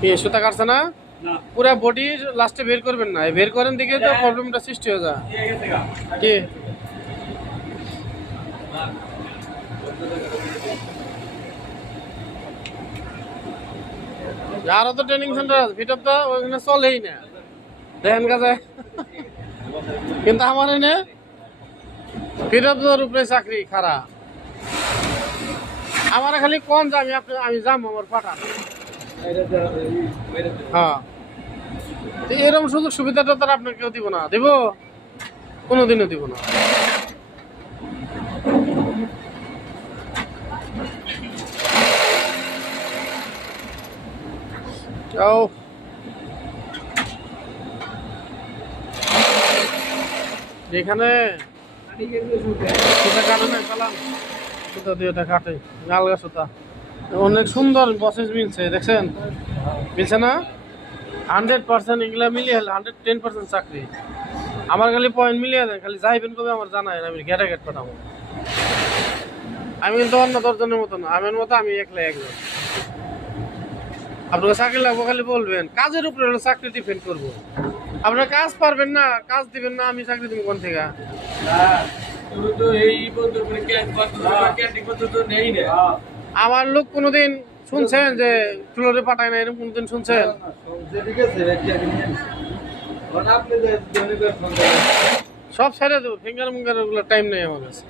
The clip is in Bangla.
কি সুতা কাটছে না? পুরা বডি লাস্টে বের করবেন না, বের করেন দিকে তো প্রবলেমটা সৃষ্টি হয়ে যায়। কি আরো তো ট্রেনিং সেন্টার আছে, ফিটআপ তো ওইখানে চলেই না, দেখেন কাজে। কিন্তু আমার এনে ফিটআপ উপরে চাকরি খারা, আমার খালি কোন যে আমি যাম আমার পাঠান। হ্যাঁ, এরকম সুযোগ সুবিধাটা তো আপনার কেউ দিব না, দিব কোনোদিনও দিব না। এখানে সুতা কাটে না, চালান সুতা দিয়ে এটা কাটে, আলগা সুতা। অনেক সুন্দর প্রসেস মিলছে, দেখছেন মিলছে না? 100% এগুলা মিলিয়ে 110% চাকরি। আমার খালি পয়েন্ট মিলিয়ে দেন, খালি যাইবেন কবে আমার জানাই, আমি গেটে গেট পাঠাবো। আমি কিন্তু অন্য 10 জনের মতো না, আমার মতো আমি একলা একজন। আপনাকে চাকরি লাগবো খালি বলবেন, কাজের উপরে হলো চাকরি ডিপেন্ড করবো। আপনার কাজ পারবেন না, কাজ দিবেন না, আমি চাকরি দিব কোন থেকে? আমার লোক কোনোদিন শুনছেন যে ফ্লোরে পাঠায় না, এরকম কোনোদিন শুনছেন? সব ছেড়ে দেবো, ফিঙ্গার মুঙ্গার ওগুলো টাইম নেই আমার কাছে।